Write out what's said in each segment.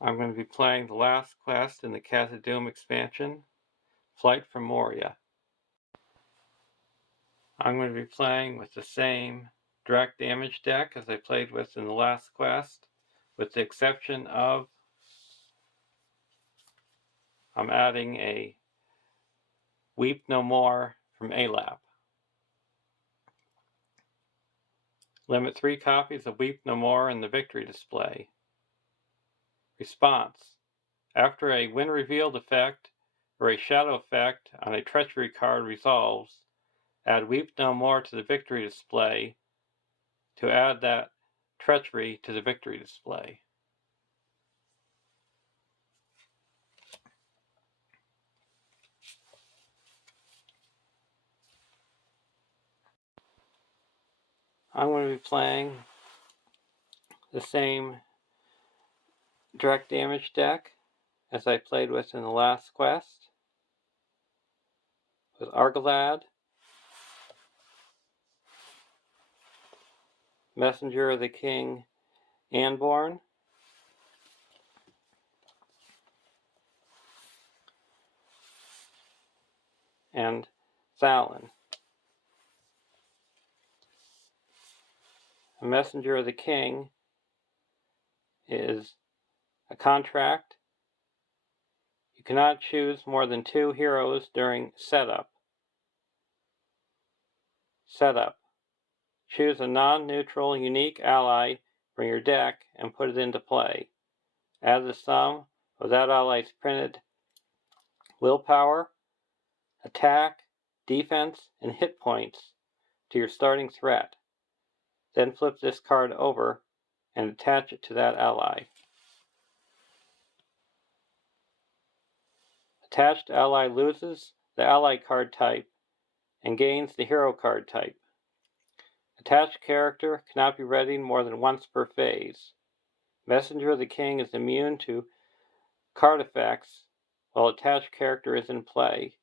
I'm going to be playing the last quest in the Khazad-dûm expansion, Flight from Moria. I'm going to be playing with the same direct damage deck as I played with in the last quest, with the exception of I'm adding a Weep No More from ALAP. Limit 3 copies of Weep No More in the victory display. Response: after a Win Revealed effect or a shadow effect on a treachery card resolves, add Weep No More to the victory display to add that treachery to the victory display. I'm going to be playing the same direct damage deck as I played with in the last quest, with Argalad, Messenger of the King Anborn, and Thalin. A Messenger of the King is a contract. You cannot choose more than 2 heroes during setup. Choose a non-neutral unique ally from your deck and put it into play. Add the sum of that ally's printed willpower, attack, defense, and hit points to your starting threat. Then flip this card over and attach it to that ally. Attached ally loses the ally card type and gains the hero card type. Attached character cannot be readied more than once per phase. Messenger of the King is immune to card effects while attached character is in play.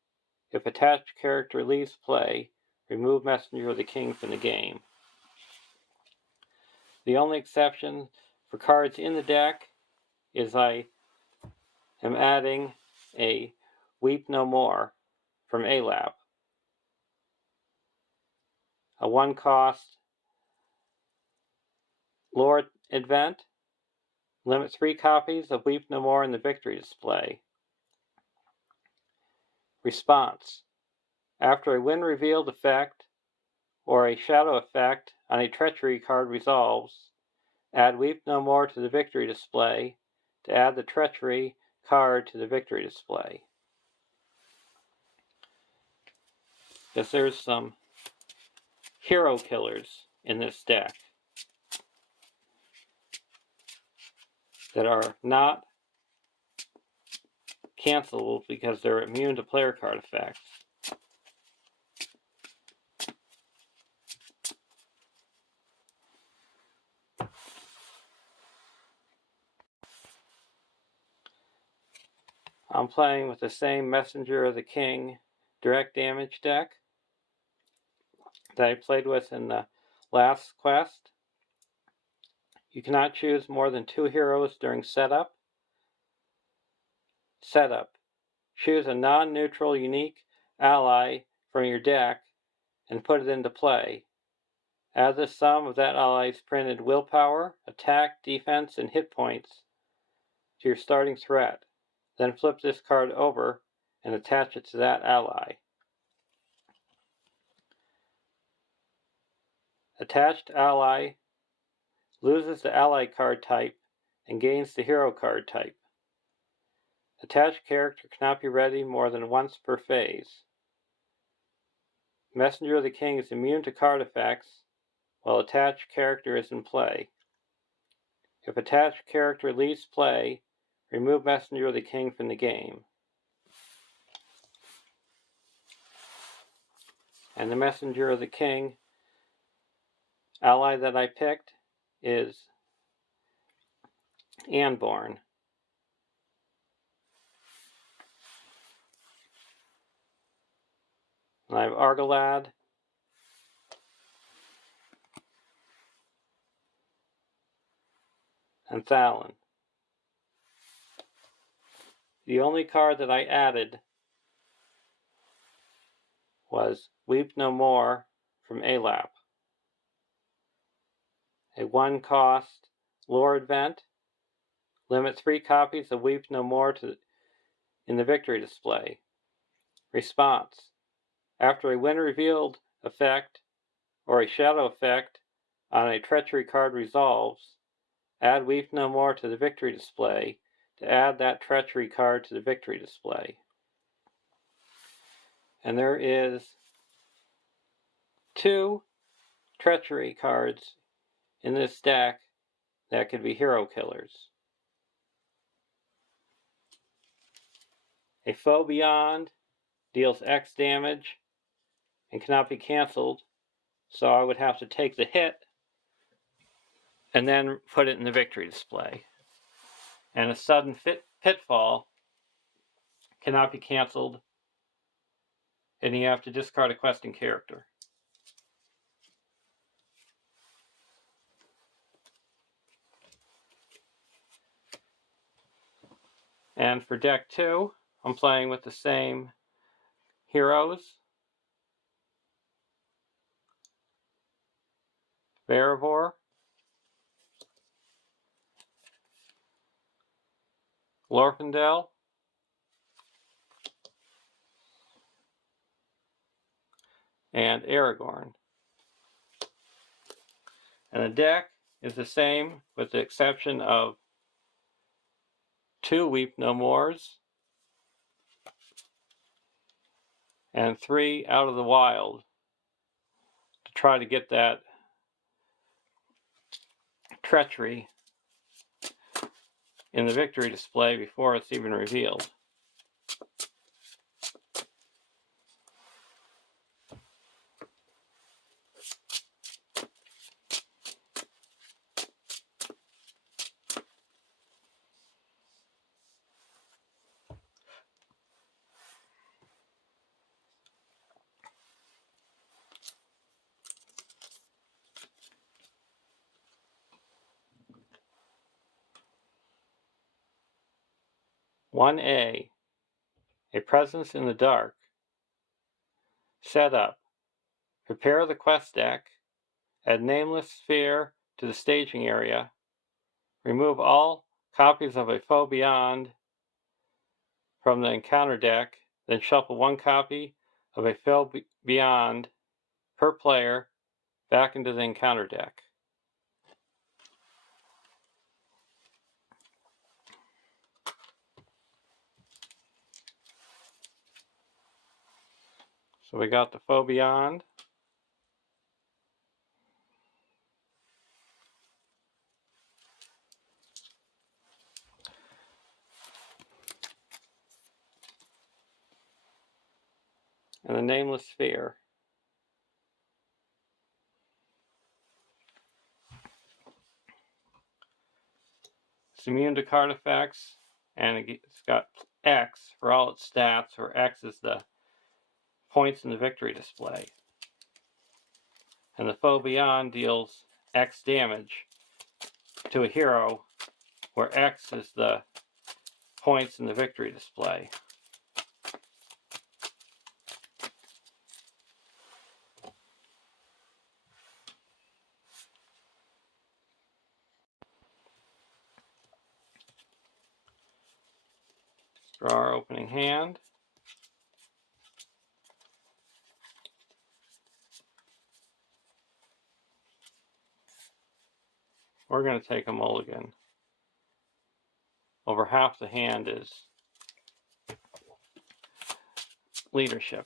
If attached character leaves play, remove Messenger of the King from the game. The only exception for cards in the deck is I am adding a Weep No More from ALAP, a 1-cost lore event. Limit 3 copies of Weep No More in the victory display. Response: after a Win Revealed effect or a shadow effect on a treachery card resolves, add Weep No More to the victory display to add the treachery card to the victory display. Because there's some hero killers in this deck that are not cancelable because they're immune to player card effects. I'm playing with the same Messenger of the King direct damage deck that I played with in the last quest. You cannot choose more than 2 heroes during setup. Choose a non-neutral unique ally from your deck and put it into play. Add the sum of that ally's printed willpower, attack, defense, and hit points to your starting threat. Then flip this card over and attach it to that ally. Attached ally loses the ally card type and gains the hero card type. Attached character cannot be readied more than once per phase. Messenger of the King is immune to card effects while attached character is in play. If attached character leaves play, remove Messenger of the King from the game. And the Messenger of the King ally that I picked is Anborn. And I have Argalad, and Thalin. The only card that I added was Weep No More from ALAP. A 1-cost lore event. Limit 3 copies of Weep No More in the victory display. Response. After a when revealed effect or a shadow effect on a treachery card resolves, add Weep No More to the victory display to add that treachery card to the victory display. And there is 2 treachery cards in this deck that could be hero killers. A Foe Beyond deals X damage and cannot be cancelled, so I would have to take the hit and then put it in the victory display. And a Sudden Pitfall cannot be cancelled, and you have to discard a questing character. And for deck 2, I'm playing with the same heroes. Varivor, Glorfindel, and Aragorn. And the deck is the same with the exception of 2 Weep No Mores and 3 Out of the Wild to try to get that treachery in the victory display before it's even revealed. One A Presence in the Dark. Setup. Prepare the quest deck. Add Nameless Sphere to the staging area. Remove all copies of a Foe Beyond from the encounter deck, then shuffle 1 copy of a Foe Beyond per player back into the encounter deck. So we got the Foe Beyond. And the Nameless Sphere. It's immune to card effects, and it's got X for all its stats, where X is the points in the victory display. And the Foe Beyond deals X damage to a hero, where X is the points in the victory display. Draw our opening hand. We're going to take a mulligan. Over half the hand is leadership.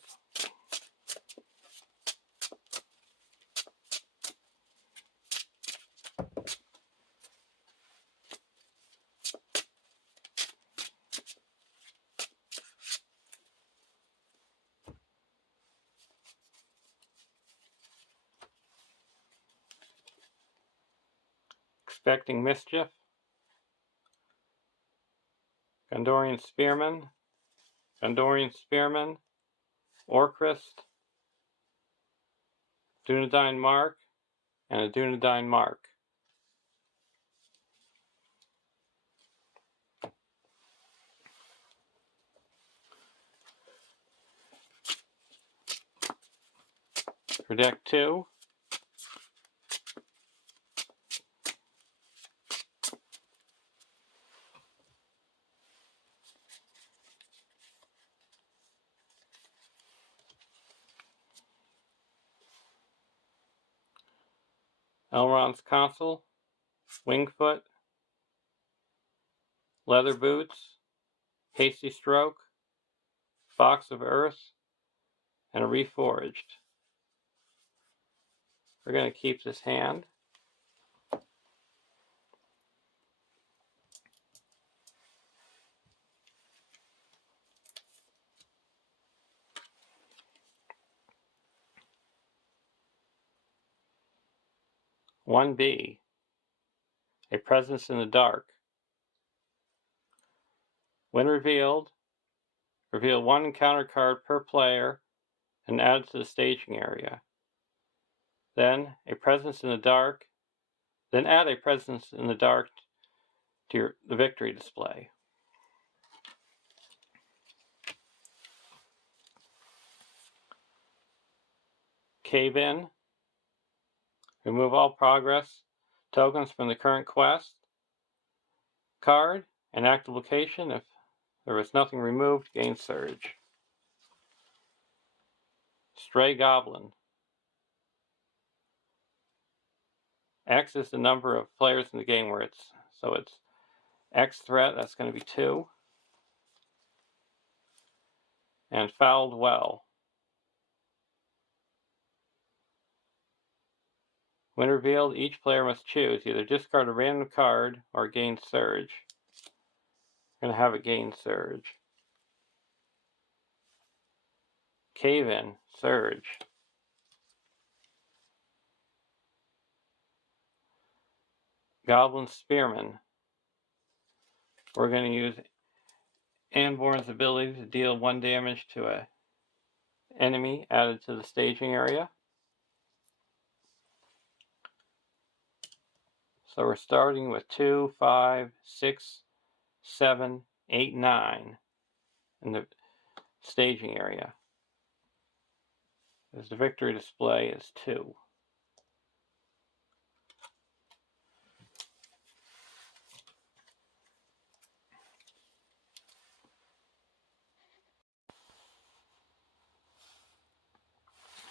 Expecting Mischief. Gondorian Spearman. Gondorian Spearman. Orcrist. Dunedain Mark. And a Dunedain Mark. For deck 2, Elrond's Console, Wingfoot, Leather Boots, Hasty Stroke, Box of Earth, and a Reforged. We're going to keep this hand. One B, A Presence in the Dark. When revealed, reveal one encounter card per player and add it to the staging area. Then add a presence in the dark to the victory display. Cave In. Remove all progress tokens from the current quest card and active location. If there was nothing removed, gain Surge. Stray Goblin. X is the number of players in the game where it's X threat, that's going to be 2. And Fouled Well. When revealed, each player must choose either discard a random card or gain Surge. I'm going to have it gain Surge. Cave In, Surge. Goblin Spearman. We're going to use Anborn's ability to deal 1 damage to an enemy added to the staging area. So we're starting with 2, 5, 6, 7, 8, 9 in the staging area. As the victory display is 2.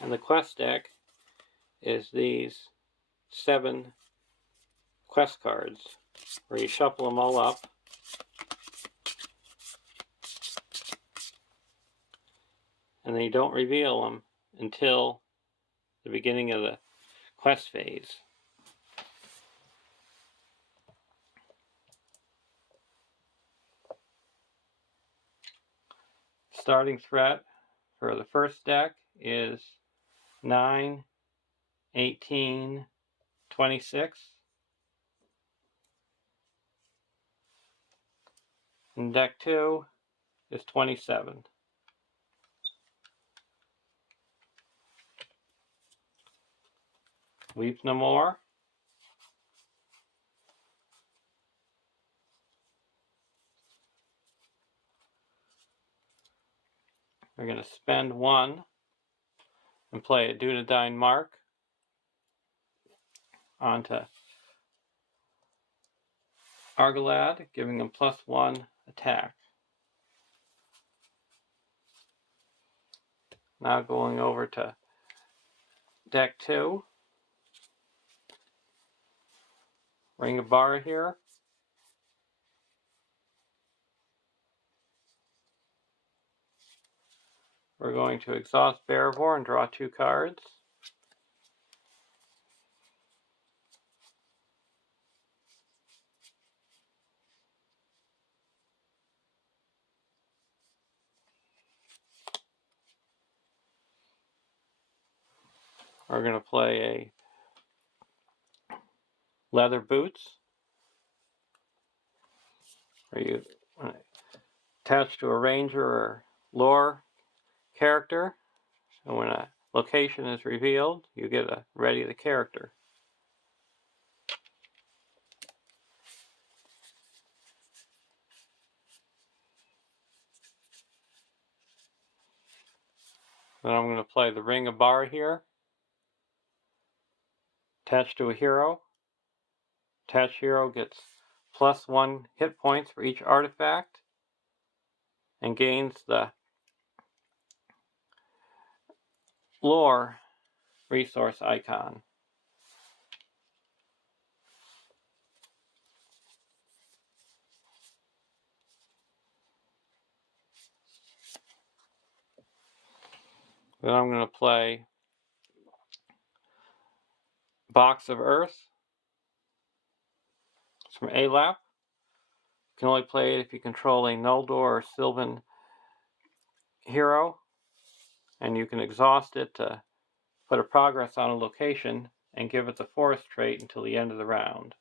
And the quest deck is these 7 quest cards, where you shuffle them all up. And then you don't reveal them until the beginning of the quest phase. Starting threat for the first deck is 9, 18, 26. And deck 2 is 27. Weep No More. We're going to spend 1 and play a Dunedain Mark onto Argalad, giving him +1 attack. Now going over to deck 2. Ring of Bar here. We're going to exhaust Bearvor and draw 2 cards. We're going to play a Leather Boots, where you attach to a ranger or lore character, and when a location is revealed, you get to ready the character. Then I'm going to play the Ring of Bar here. Attached to a hero. Attached hero gets +1 hit points for each artifact and gains the lore resource icon. Then I'm going to play Box of Earth. It's from ALAP. You can only play it if you control a Noldor or Sylvan hero, and you can exhaust it to put a progress on a location and give it the forest trait until the end of the round.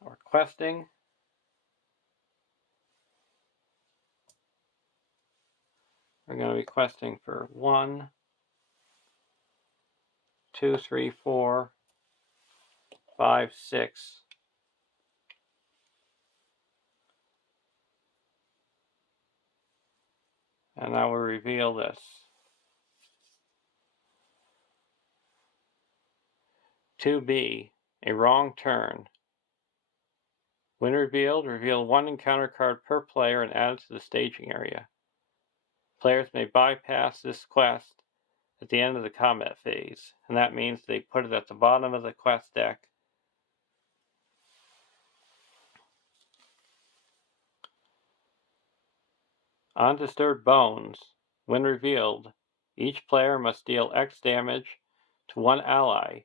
Or questing. We're going to be questing for 1, 2, 3, 4, 5, 6. And I will reveal this. 2B, a wrong turn. When revealed, reveal 1 encounter card per player and add it to the staging area. Players may bypass this quest at the end of the combat phase, and that means they put it at the bottom of the quest deck. Undisturbed Bones. When revealed, each player must deal X damage to 1 ally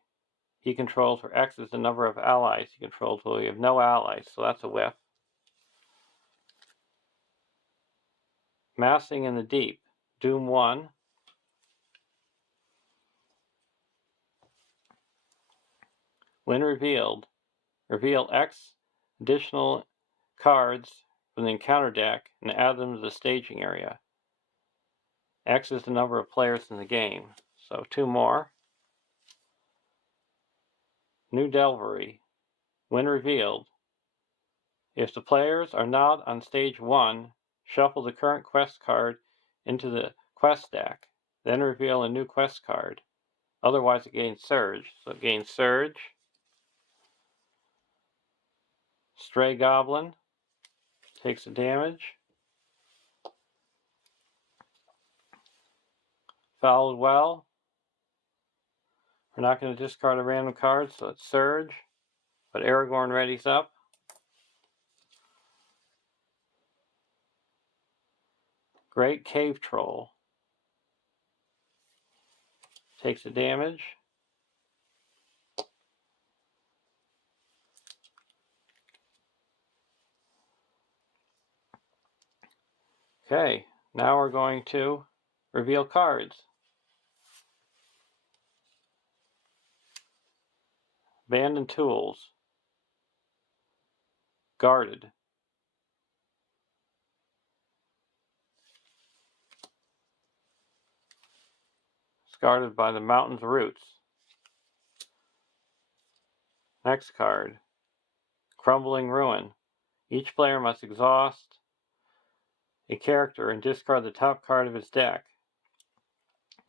he controls, where X is the number of allies he controls. Well, we have no allies, so that's a whiff. Massing in the Deep. Doom 1. When revealed, reveal X additional cards from the encounter deck and add them to the staging area. X is the number of players in the game. So 2 more. New Delvery. When revealed, if the players are not on stage 1, shuffle the current quest card into the quest deck, then reveal a new quest card. Otherwise it gains Surge. So it gains Surge. Stray Goblin takes the damage. Fouled Well. We're not going to discard a random card, so it's Surge. But Aragorn readies up. Great Cave Troll takes the damage. Okay, now we're going to reveal cards. Abandoned Tools. Guarded. It's guarded by the mountain's roots. Next card. Crumbling Ruin. Each player must exhaust a character and discard the top card of his deck,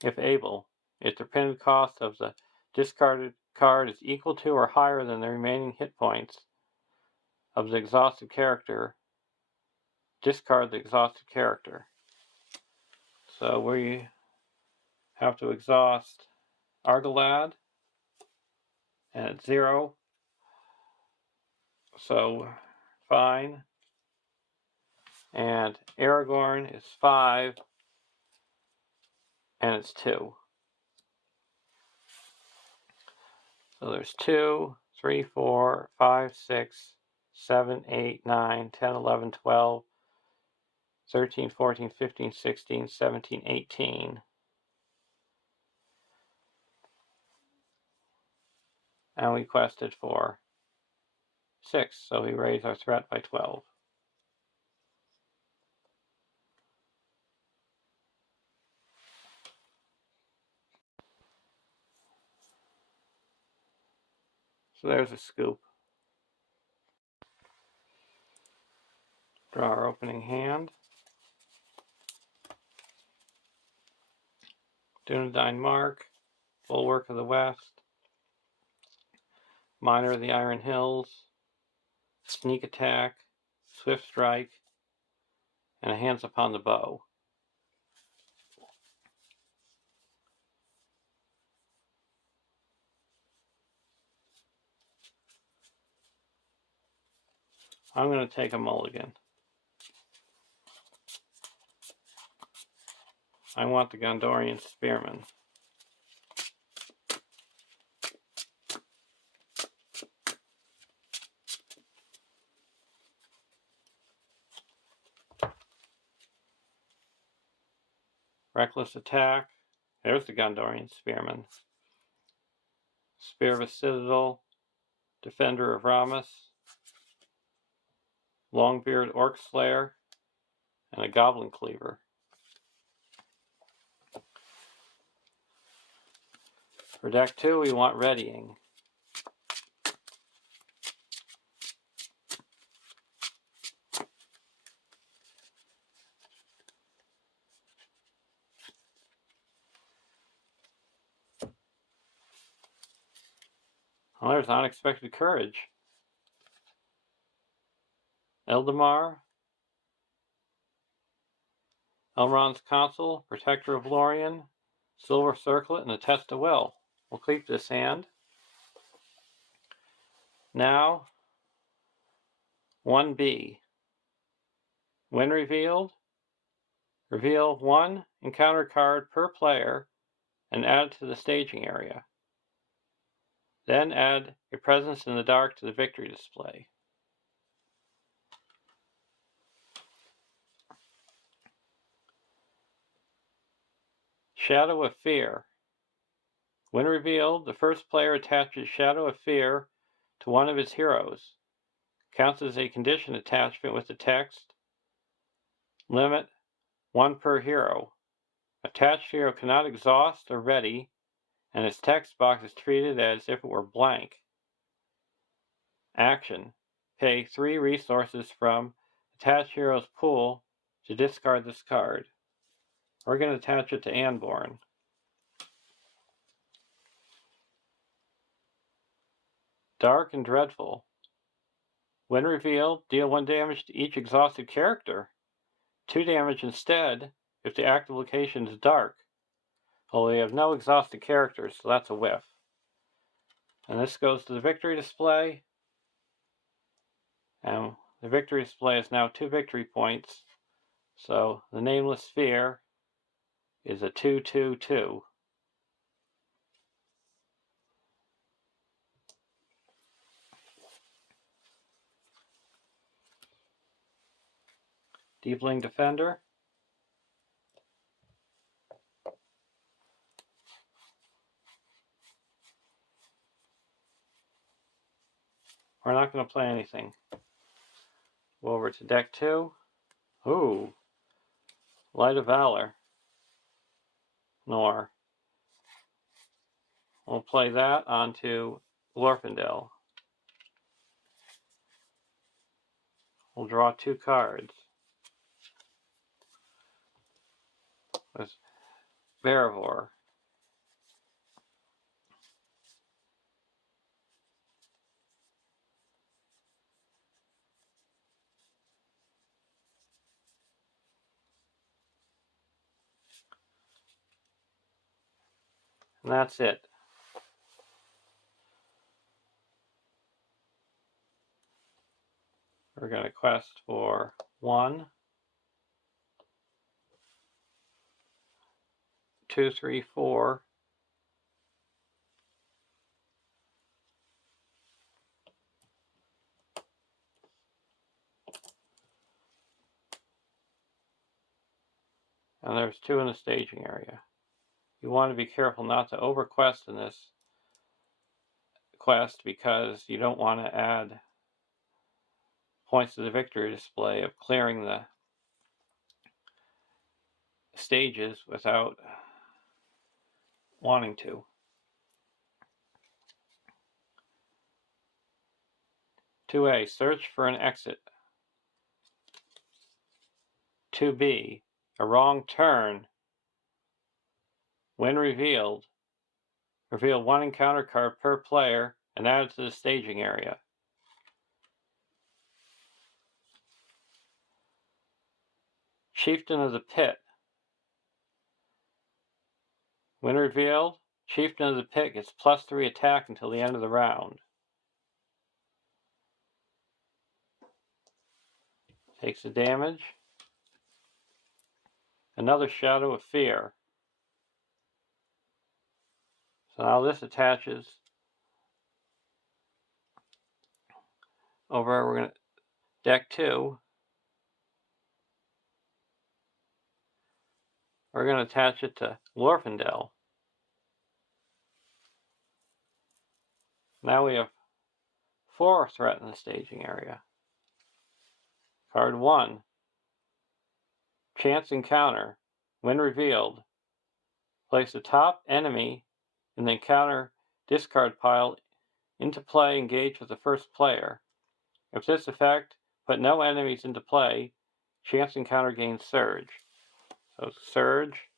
if able. If the printed cost of the discarded card is equal to or higher than the remaining hit points of the exhausted character, discard the exhausted character. So we have to exhaust Argalad, and it's 0. So fine. And Aragorn is 5, and it's 2. So there's 2, 3, 4, 5, 6, 7, 8, 9, 10, 11, 12, 13, 14, 15, 16, 17, 18. And we quested for 6, so we raise our threat by 12. So there's a scoop. Draw our opening hand. Dunedain Mark, Bulwark of the West, Miner of the Iron Hills, Sneak Attack, Swift Strike, and a Hands Upon the Bow. I'm going to take a mulligan. I want the Gondorian Spearman. Reckless Attack. There's the Gondorian Spearman. Spear of a Citadel, Defender of Ramus, Longbeard Orc Slayer, and a Goblin Cleaver. For deck 2, we want Readying. Well, there's Unexpected Courage. Eldamar, Elrond's Consul, Protector of Lorien, Silver Circlet, and a Test of Will. We'll keep this hand. Now, 1B. When revealed, reveal 1 encounter card per player and add it to the staging area. Then add a Presence in the Dark to the victory display. Shadow of Fear. When revealed, the first player attaches Shadow of Fear to one of his heroes. Counts as a condition attachment with the text, limit 1 per hero. Attached hero cannot exhaust or ready, and its text box is treated as if it were blank. Action. Pay 3 resources from attached hero's pool to discard this card. We're going to attach it to Anborn. Dark and Dreadful. When revealed, deal 1 damage to each exhausted character. 2 damage instead if the active location is dark. Although we have no exhausted characters, so that's a whiff. And this goes to the victory display. And the victory display is now 2 victory points. So the Nameless Sphere is a 2/2/2. Deepling Defender. We're not going to play anything. Go over to deck 2. Ooh. Light of Valor. Nor. We'll play that onto Glorfindel. We'll draw 2 cards. With Beravor. And that's it. We're going to quest for 1, 2, 3, 4. And there's 2 in the staging area. You want to be careful not to overquest in this quest because you don't want to add points to the victory display of clearing the stages without wanting to. 2A, search for an exit. 2B, a wrong turn When revealed, reveal one encounter card per player and add it to the staging area. Chieftain of the Pit. When revealed, Chieftain of the Pit gets +3 attack until the end of the round. Takes the damage. Another Shadow of Fear. So now this attaches over, we're going to deck 2. We're going to attach it to Glorfindel. Now we have 4 threat in the staging area. Card 1. Chance Encounter. When revealed, place the top enemy in the encounter discard pile into play, engage with the first player. If this effect, put no enemies into play, Chance Encounter gains Surge. So Surge.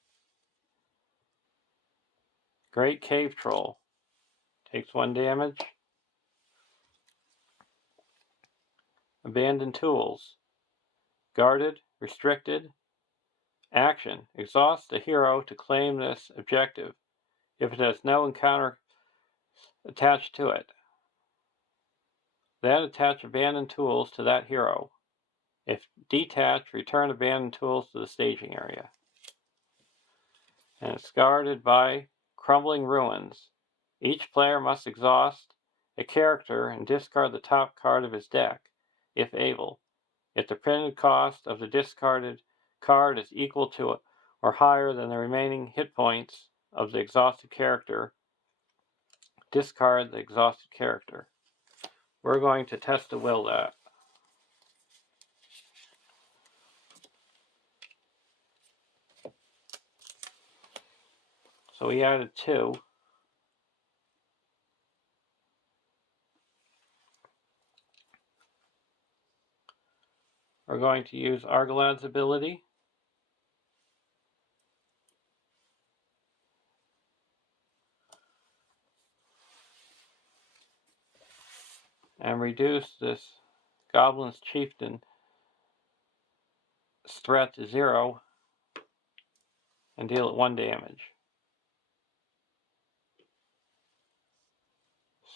Great Cave Troll. Takes 1 damage. Abandoned Tools. Guarded, restricted. Action. Exhaust a hero to claim this objective if it has no encounter attached to it. Then attach abandoned tools to that hero. If detached, return abandoned tools to the staging area. And it's guarded by Crumbling Ruins. Each player must exhaust a character and discard the top card of his deck, if able. If the printed cost of the discarded card is equal to or higher than the remaining hit points of the exhausted character, discard the exhausted character. We're going to test the will that. So we added 2. We're going to use Argalad's ability. And reduce this Goblin's Chieftain's threat to 0 and deal it 1 damage.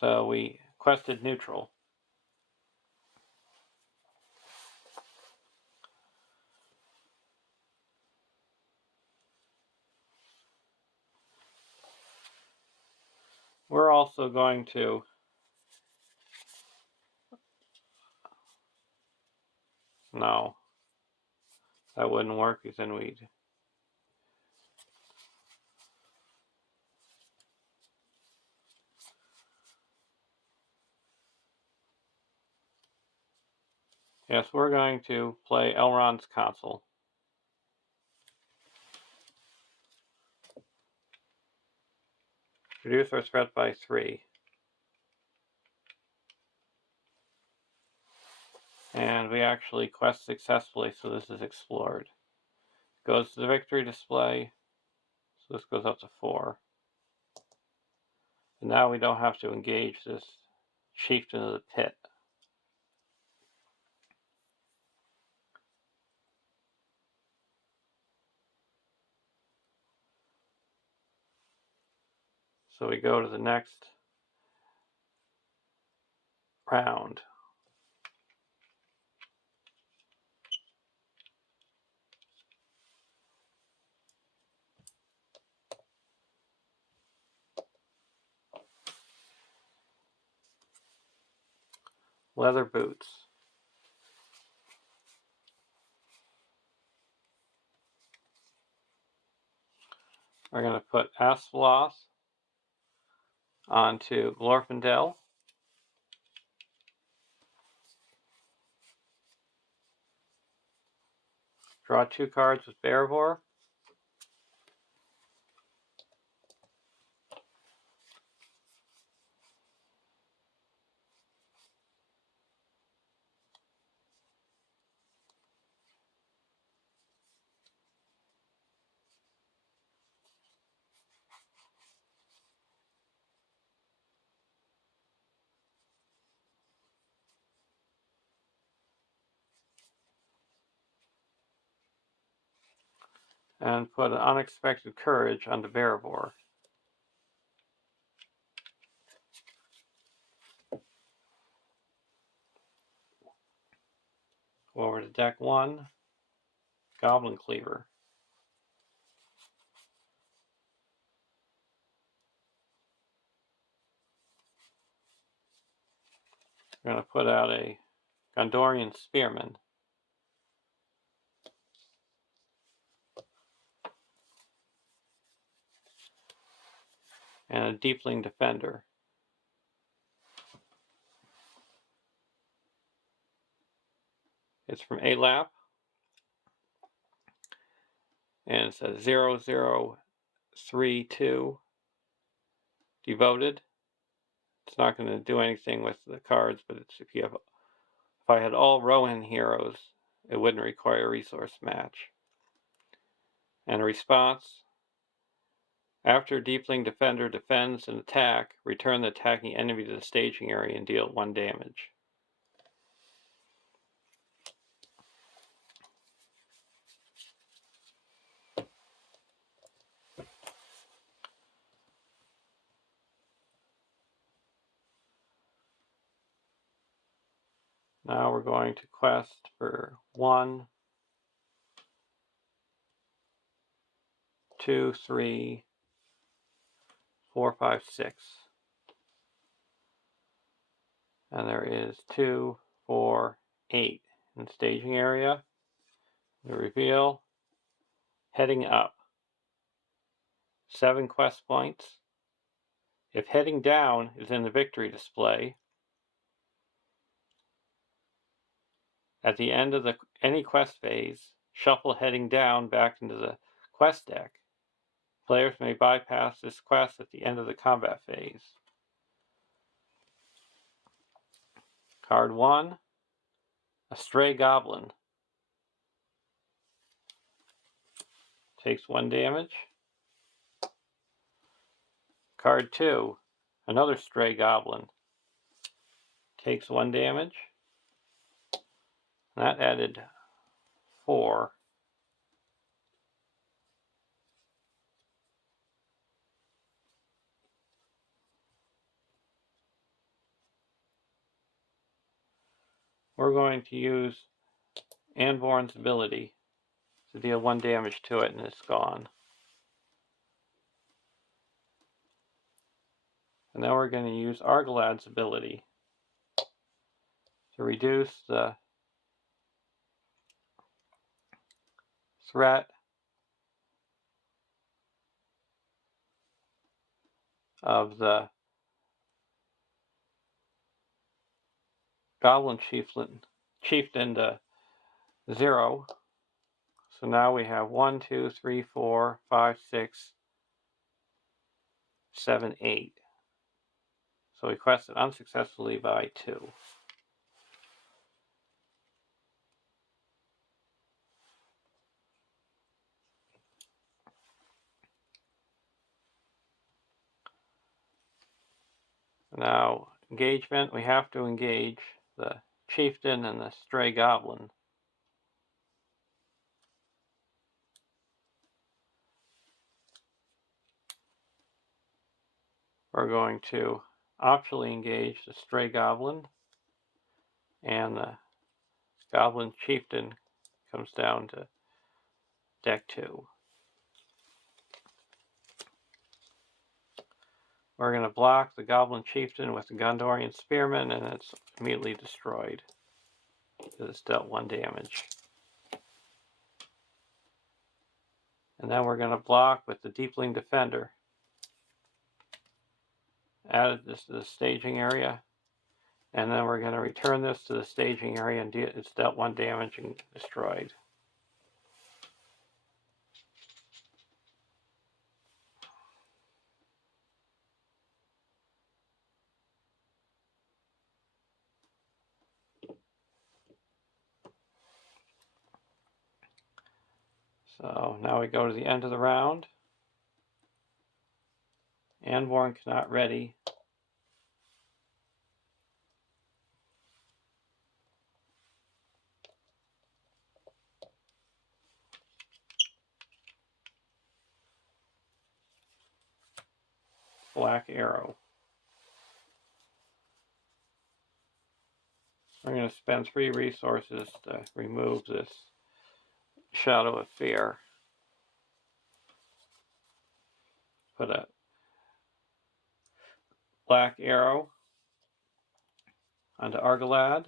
So we quested neutral. We're also going to no, that wouldn't work because then we'd yes, we're going to play Elrond's Consul. Reduce our threat by 3. And we actually quest successfully, so this is explored. Goes to the victory display, so this goes up to 4. And now we don't have to engage this Chieftain of the Pit. So we go to the next round. Leather boots. We're going to put Asploth onto Glorfindel. Draw 2 cards with Bearvor. and put an unexpected courage on the Bearbor. Go over to deck 1, Goblin Cleaver. We're going to put out a Gondorian Spearman. And a Deepling Defender. It's from ALAP. And it says 0032 devoted. It's not going to do anything with the cards, but it's if I had all Rowan heroes, it wouldn't require a resource match. And a response: after Deepling Defender defends an attack, return the attacking enemy to the staging area and deal 1 damage. Now we're going to quest for 1, 2, 3, 4, 5, 6. And there is 2, 4, 8 in the staging area. The reveal: heading up, 7 quest points. If heading down is in the victory display, at the end of any quest phase, shuffle heading down back into the quest deck. Players may bypass this quest at the end of the combat phase. Card 1, a Stray Goblin. Takes 1 damage. Card 2, another Stray Goblin. Takes 1 damage. That added 4. We're going to use Anvorn's ability to deal 1 damage to it, and it's gone. And then we're going to use Argalad's ability to reduce the threat of the Goblin Chieftain to 0. So now we have 1, 2, 3, 4, 5, 6, 7, 8. So we quested unsuccessfully by 2. Now, engagement, we have to engage the Chieftain and the Stray Goblin. We're going to optionally engage the Stray Goblin, and the Goblin Chieftain comes down to deck 2. We're going to block the Goblin Chieftain with the Gondorian Spearman, and it's immediately destroyed because it's dealt 1 damage. And then we're going to block with the Deepling Defender. Added this to the staging area. And then we're going to return this to the staging area, and it's dealt 1 damage and destroyed. So now we go to the end of the round. Anvorn cannot ready. Black Arrow. I'm going to spend 3 resources to remove this Shadow of Fear. Put a Black Arrow onto Argalad.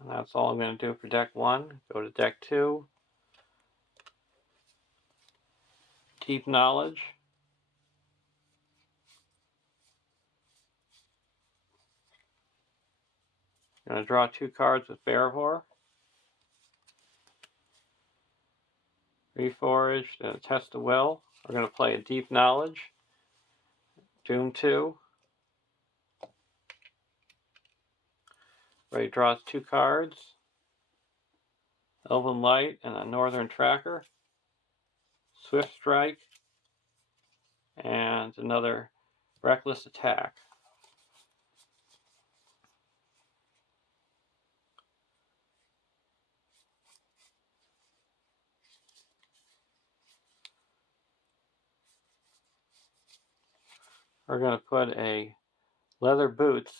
And that's all I'm going to do for deck 1. Go to deck 2. Deep Knowledge. I'm going to draw 2 cards with Bearvor. Reforged and Test of Will. We're going to play a Deep Knowledge. Doom 2. Ray draws 2 cards. Elven Light and a Northern Tracker. Swift Strike. And another Reckless Attack. We're going to put a Leather Boots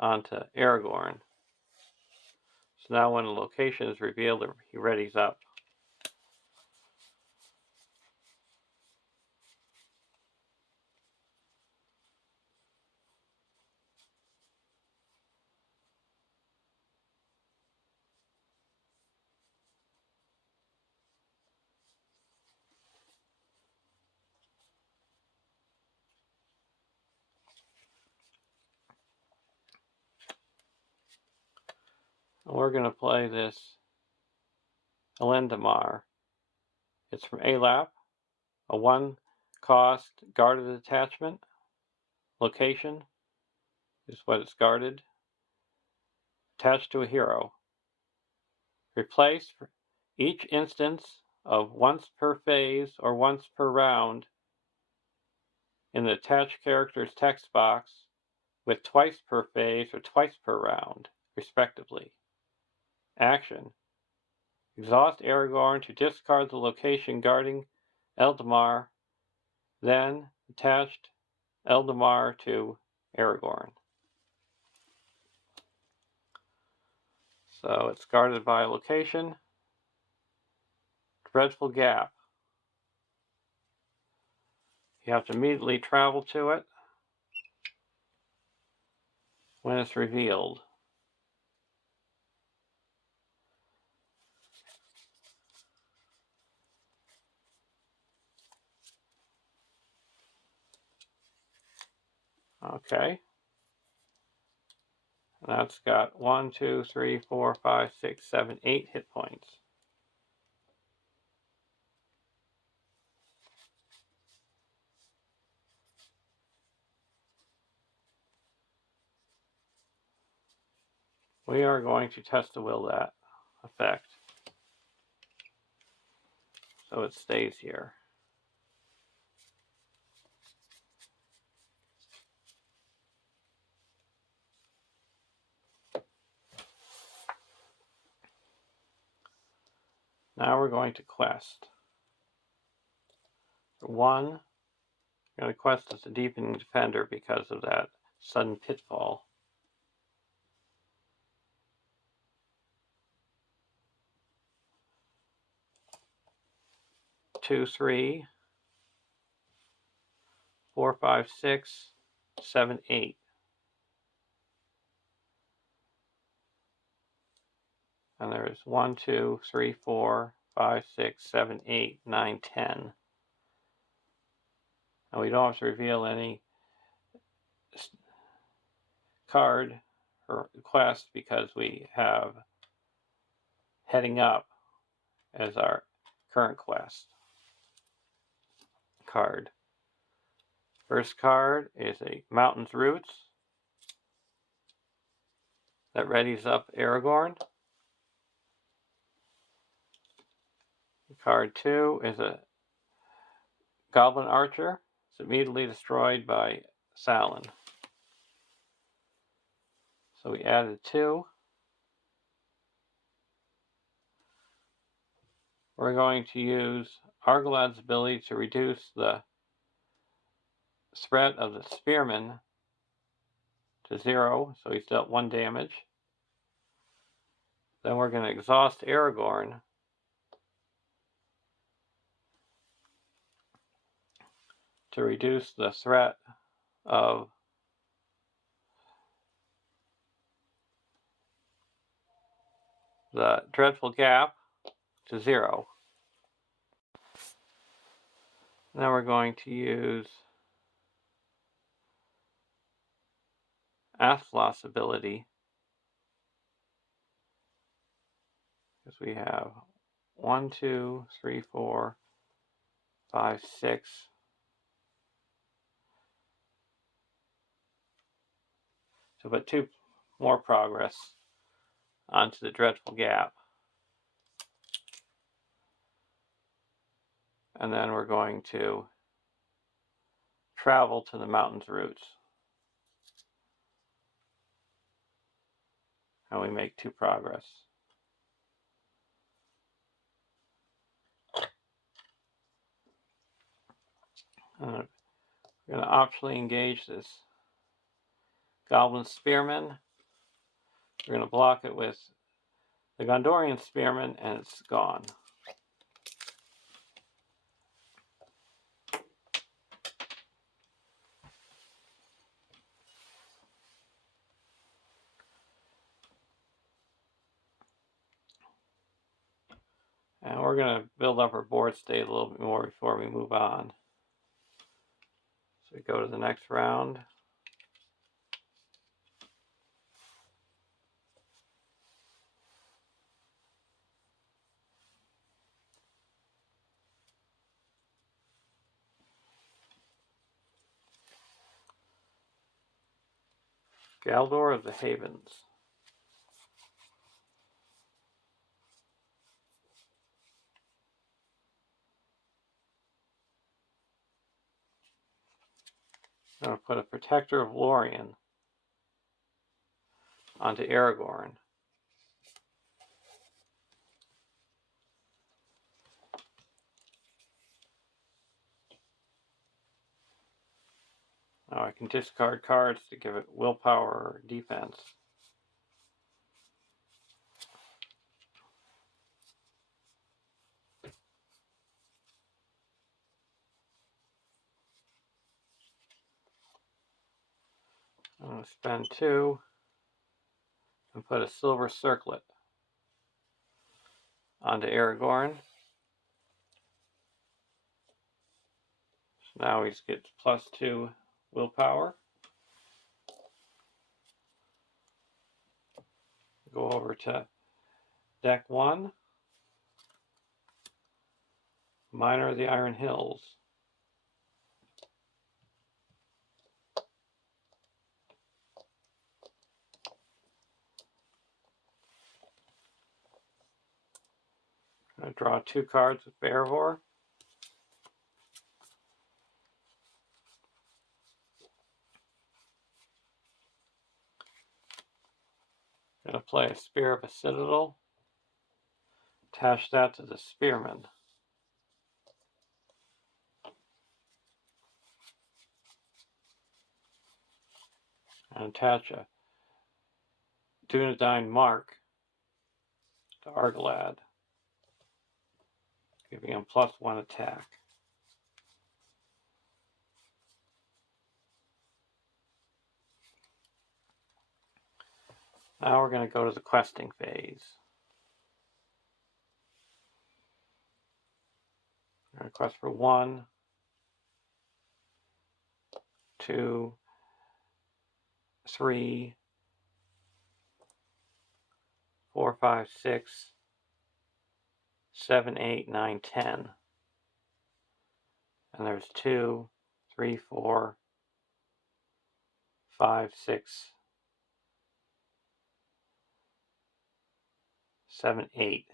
onto Aragorn. So now when the location is revealed, he readies up. And we're going to play this Elendamar. It's from Alap, a 1-cost guarded attachment. Location is what it's guarded. Attached to a hero. Replace each instance of once per phase or once per round in the attached character's text box with twice per phase or twice per round, respectively. Action. Exhaust Aragorn to discard the location guarding Eldamar, then attached Eldamar to Aragorn. So it's guarded by a location. Dreadful Gap. You have to immediately travel to it when it's revealed. Okay. And that's got 1, 2, 3, 4, 5, 6, 7, 8 hit points. We are going to test of will that effect. So it stays here. Now we're going to quest. For 1, we're going to quest as a Deepening Defender because of that sudden pitfall. 2, 3, 4, 5, 6, 7, 8. And there's 1, 2, 3, 4, 5, 6, 7, 8, 9, 10. And we don't have to reveal any card or quest because we have Heading Up as our current quest card. First card is a Mountain's Roots that readies up Aragorn. Card 2 is a Goblin Archer. It's immediately destroyed by Salin. So we added 2. we're going to use Argalad's ability to reduce the threat of the Spearman to 0, so he's dealt 1 damage. Then we're going to exhaust Aragorn to reduce the threat of the Dreadful Gap to 0. Then we're going to use Athlos ability, because we have 1, 2, 3, 4, 5, 6. To put 2 more progress onto the Dreadful Gap. And then we're going to travel to the mountain's roots. And we make 2 progress. We're going to optionally engage this Goblin Spearman. We're going to block it with the Gondorian Spearman, and it's gone. And we're going to build up our board state a little bit more before we move on. So we go to the next round. Galdor of the Havens. I'm going to put a Protector of Lorien onto Aragorn. Now I can discard cards to give it willpower or defense. I'm going to spend 2 and put a Silver Circlet onto Aragorn. So now he gets +2 willpower. Go over to deck 1. Miner of the Iron Hills. I draw 2 cards with Bearvor. I'm going to play a Spear of a Citadel. Attach that to the Spearman. And attach a Dunedain Mark to Argalad, giving him +1 attack. Now we're going to go to the questing phase. I'm going to quest for 1, 2, 3, 4, 5, 6, 7, 8, 9, 10. And there's 2, 3, 4, 5, 6, 7, 8.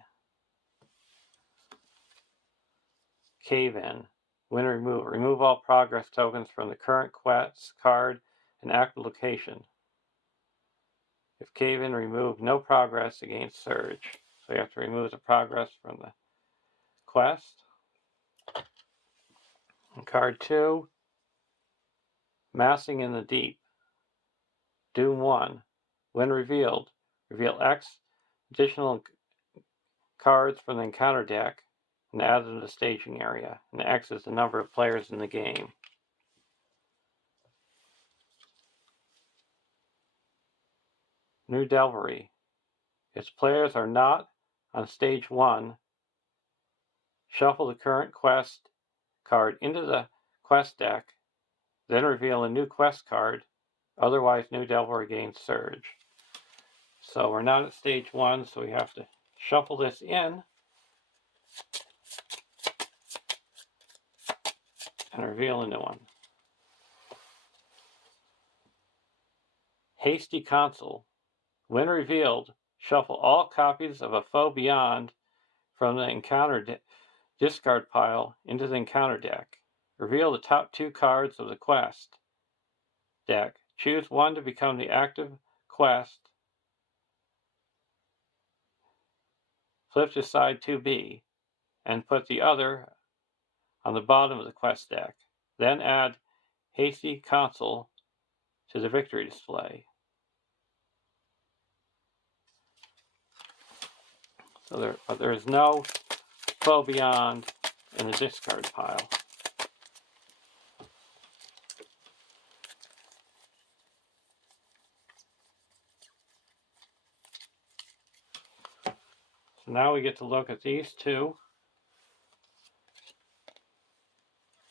Cave in. When remove. Remove all progress tokens from the current quest card and active location. If cave in, remove no progress against Surge. So you have to remove the progress from the quest. And card 2, Massing in the Deep. Doom 1. When revealed, reveal X additional cards from the encounter deck and add them to the staging area. And X is the number of players in the game. New Delvery. Its players are not on stage 1. Shuffle the current quest card into the quest deck, then reveal a new quest card. Otherwise, New Delvery gains Surge. So we're not at stage 1, so we have to shuffle this in and reveal a new one. Hasty Console. When revealed, shuffle all copies of a Foe Beyond from the encounter discard pile into the encounter deck. Reveal the top 2 cards of the quest deck. Choose one to become the active quest. Flip to side 2B and put the other on the bottom of the quest deck. Then add Hasty Console to the victory display. So there is no Foe Beyond in the discard pile. So now we get to look at these two.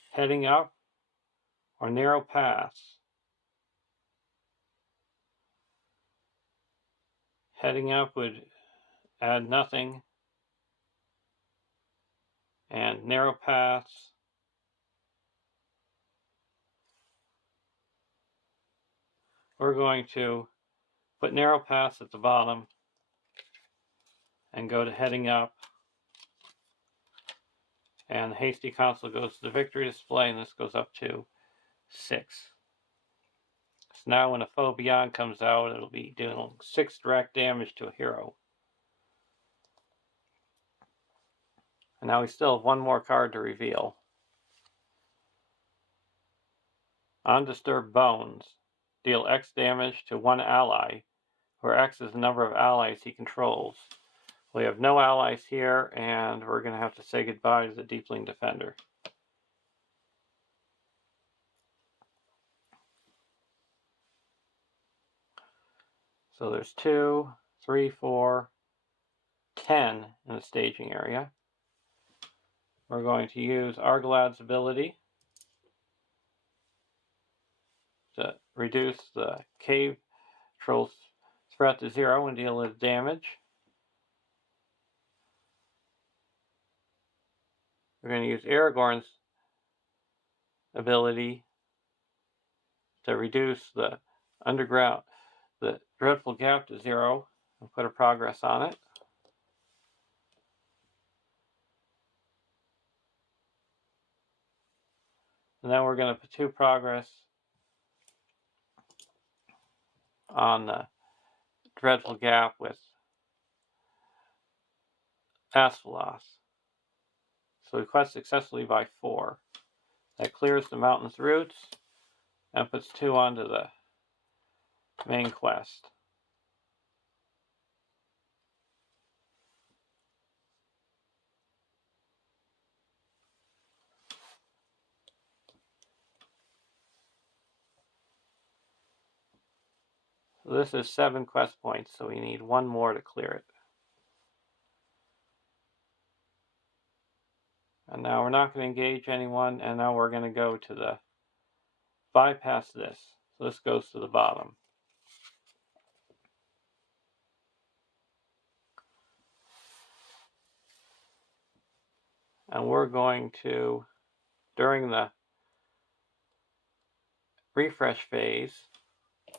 Heading Up or Narrow Paths. Heading Up would add nothing, and Narrow Paths we're going to put Narrow Paths at the bottom and go to Heading Up, and Hasty Console goes to the victory display, and this goes up to 6. So now when a Foe Beyond comes out, it'll be doing 6 direct damage to a hero. And now we still have one more card to reveal. Undisturbed Bones. Deal X damage to one ally, where X is the number of allies he controls. We have no allies here, and we're going to have to say goodbye to the Deepling Defender. So there's 2, 3, 4, 10 in the staging area. We're going to use Argalad's ability to reduce the cave troll's threat to 0 and deal its damage. We're going to use Aragorn's ability to reduce the dreadful gap to 0 and put a progress on it. And then we're going to put 2 progress on the dreadful gap with Asphalos. So we quest successfully by 4. That clears the mountain's roots and puts 2 onto the main quest. So this is 7 quest points, so we need 1 more to clear it. And now we're not going to engage anyone, and now we're going to go to the bypass this. So this goes to the bottom. And we're going to, during the refresh phase,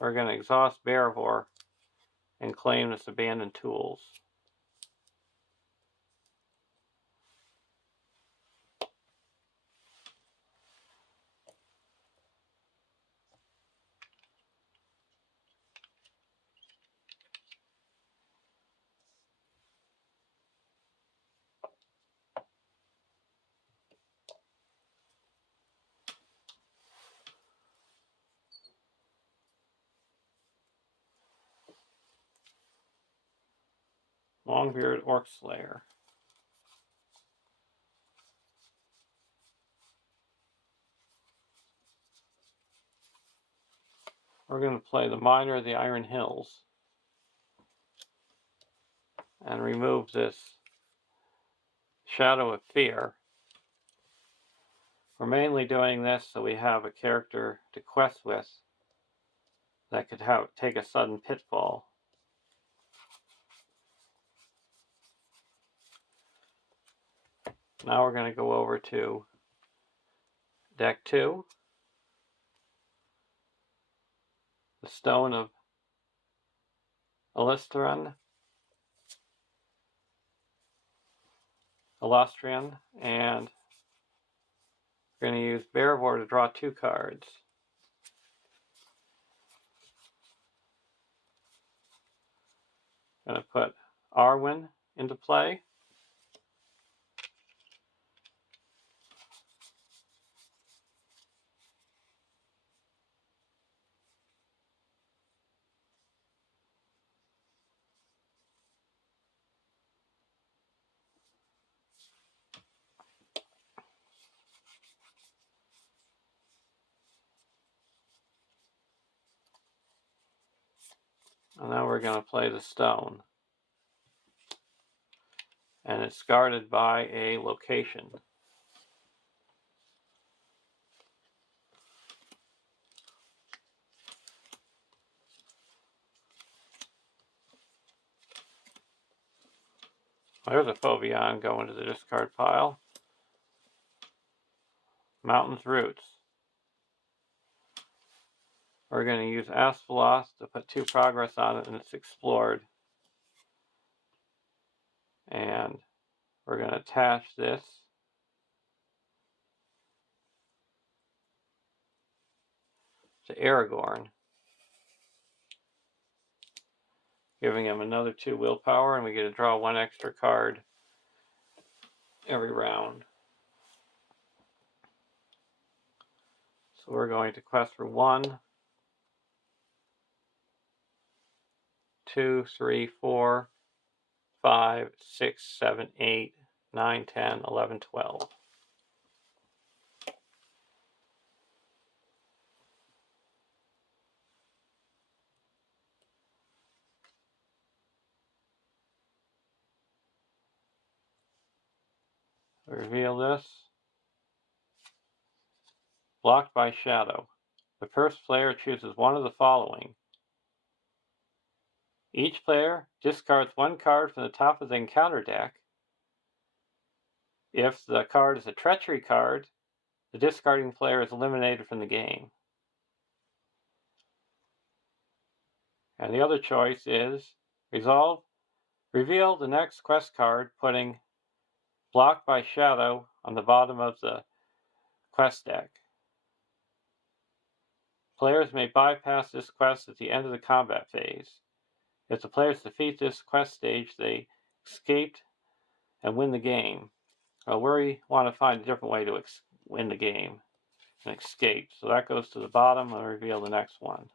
we're going to exhaust Barivor and claim this abandoned tools. Longbeard Orc Slayer. We're going to play the Miner of the Iron Hills and remove this Shadow of Fear. We're mainly doing this so we have a character to quest with that could take a sudden pitfall. Now we're going to go over to deck 2. The Stone of Illustrian, and we're going to use Bearvor to draw 2 cards. I'm going to put Arwen into play. And now we're going to play the stone. And it's guarded by a location. There's a Foveon going to the discard pile. Mountain's Roots. We're going to use Asphalos to put 2 progress on it, and it's explored. And we're going to attach this to Aragorn, giving him another 2 willpower, and we get to draw 1 extra card every round. So we're going to quest for 1, 2, 3, 4, 5, 6, 7, 8, 9, 10, 11, 12. Reveal this. Blocked by Shadow. The first player chooses one of the following. Each player discards 1 card from the top of the encounter deck. If the card is a treachery card, the discarding player is eliminated from the game. And the other choice is reveal the next quest card, putting Blocked by Shadow on the bottom of the quest deck. Players may bypass this quest at the end of the combat phase. If the players defeat this quest stage, they escaped and win the game. Well, we want to find a different way to win the game and escape. So that goes to the bottom and reveal the next one.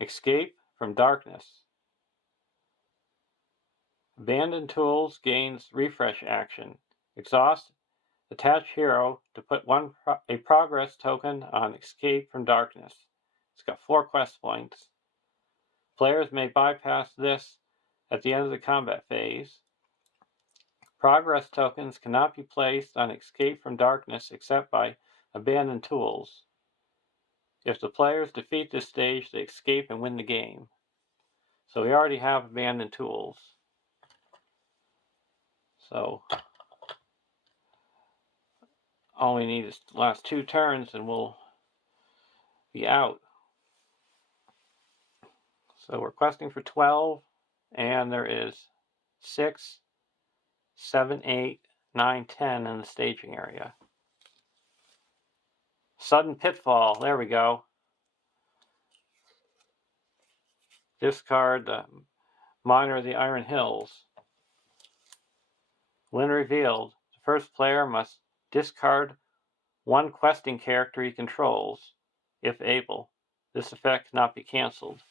Escape from Darkness. Abandoned Tools gains refresh action. Exhaust attach hero to put a progress token on Escape from Darkness. It's got 4 quest points. Players may bypass this at the end of the combat phase. Progress tokens cannot be placed on Escape from Darkness except by Abandoned Tools. If the players defeat this stage, they escape and win the game. So we already have Abandoned Tools. So all we need is the last 2 turns and we'll be out. So we're questing for 12, and there is 6, 7, 8, 9, 10 in the staging area. Sudden Pitfall, there we go. Discard the Miner of the Iron Hills. When revealed, the first player must discard 1 questing character he controls, if able. This effect cannot be cancelled.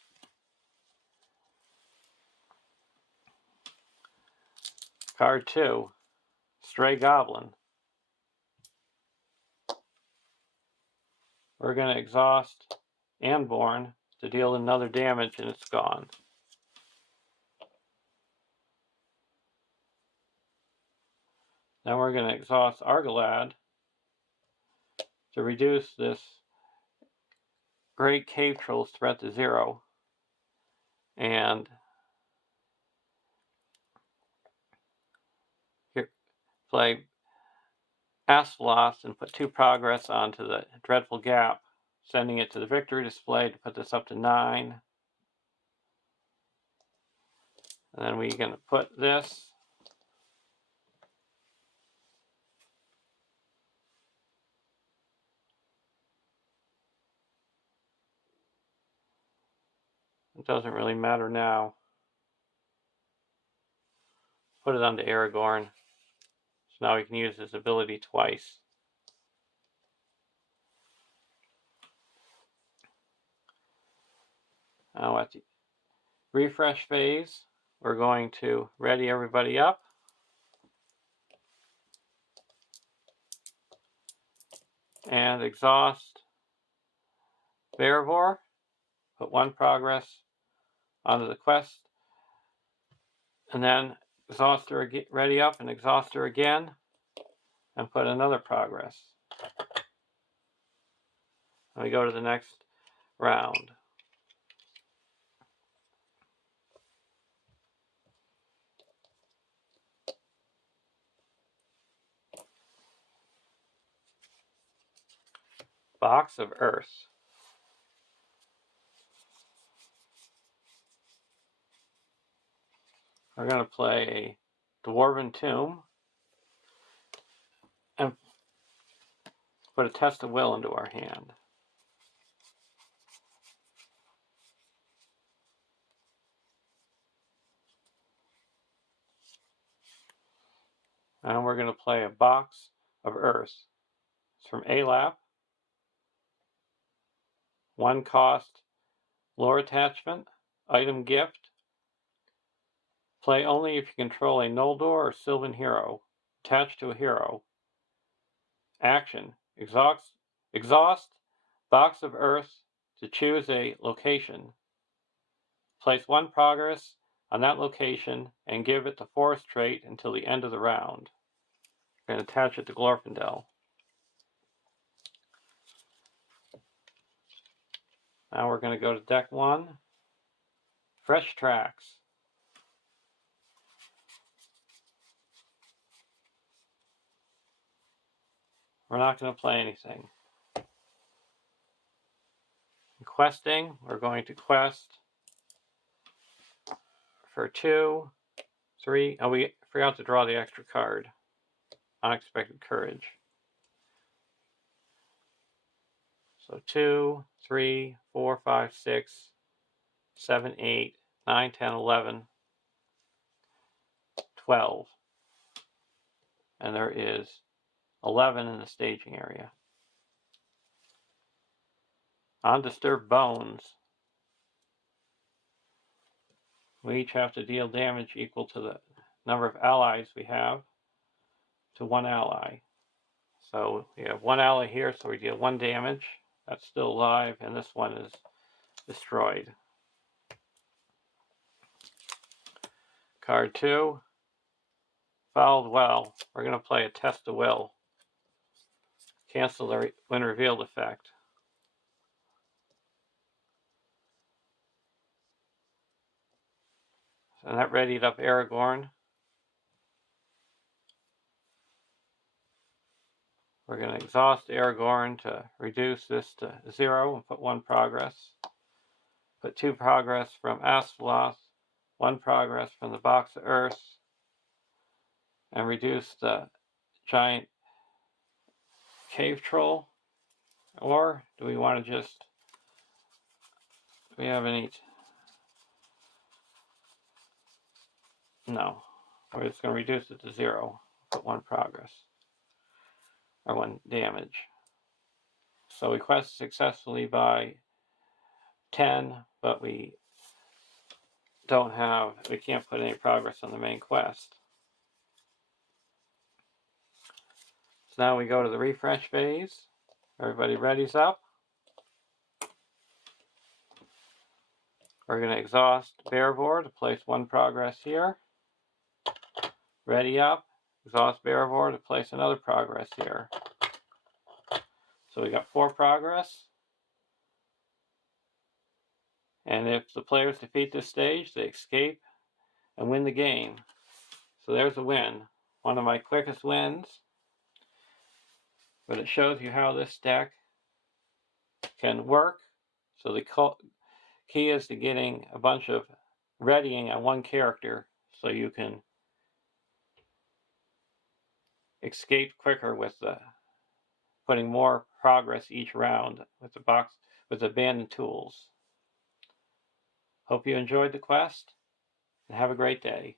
Card 2, Stray Goblin. We're going to exhaust Anborn to deal another damage, and it's gone. Then we're going to exhaust Argalad to reduce this Great Cave Troll's threat to 0. And here, play Asphalos and put 2 progress onto the Dreadful Gap, sending it to the victory display to put this up to 9. And then we're going to put this it doesn't really matter now. Put it onto Aragorn. So now we can use his ability twice. Now at the refresh phase, we're going to ready everybody up. And exhaust Beravor. Put 1 progress onto the quest. And then exhaust her, ready up and exhaust her again. And put another progress. And we go to the next round. Box of Earth. We're going to play a Dwarven Tomb and put a Test of Will into our hand. And we're going to play a Box of Earth. It's from ALAP. 1 cost, lore attachment, item gift. Play only if you control a Noldor or Sylvan hero attached to a hero. Action, exhaust Box of Earth to choose a location. Place 1 progress on that location and give it the forest trait until the end of the round. And attach it to Glorfindel. Now we're going to go to deck 1. Fresh Tracks. We're not going to play anything. In questing, we're going to quest for 2, 3. Oh, we forgot to draw the extra card. Unexpected Courage. So 2, 3, 4, 5, 6, 7, 8, 9, 10, 11, 12. And there is 11 in the staging area. Undisturbed Bones. We each have to deal damage equal to the number of allies we have to 1 ally. So we have 1 ally here, so we deal 1 damage. That's still alive, and this one is destroyed. Card 2, Fouled Well. We're going to play a Test of Will. Cancel the when revealed effect. And that readied up Aragorn. We're going to exhaust Aragorn to reduce this to 0 and put 1 progress. Put 2 progress from Asphalos, 1 progress from the Box of Earth, and reduce the giant cave troll. Or do we want to just, do we have any, no, we're just going to reduce it to 0, put 1 progress, or 1 damage. So we quest successfully by 10, but we don't have, we can't put any progress on the main quest. now we go to the refresh phase. Everybody readies up. We're going to exhaust bear bore to place 1 progress here. Ready up. Exhaust bear bore to place another progress here. So we got 4 progress. And if the players defeat this stage, they escape and win the game. So there's a win. One of my quickest wins. But it shows you how this deck can work. So the key is to getting a bunch of readying on one character so you can escape quicker with the putting more progress each round with the box with abandoned tools. Hope you enjoyed the quest and have a great day.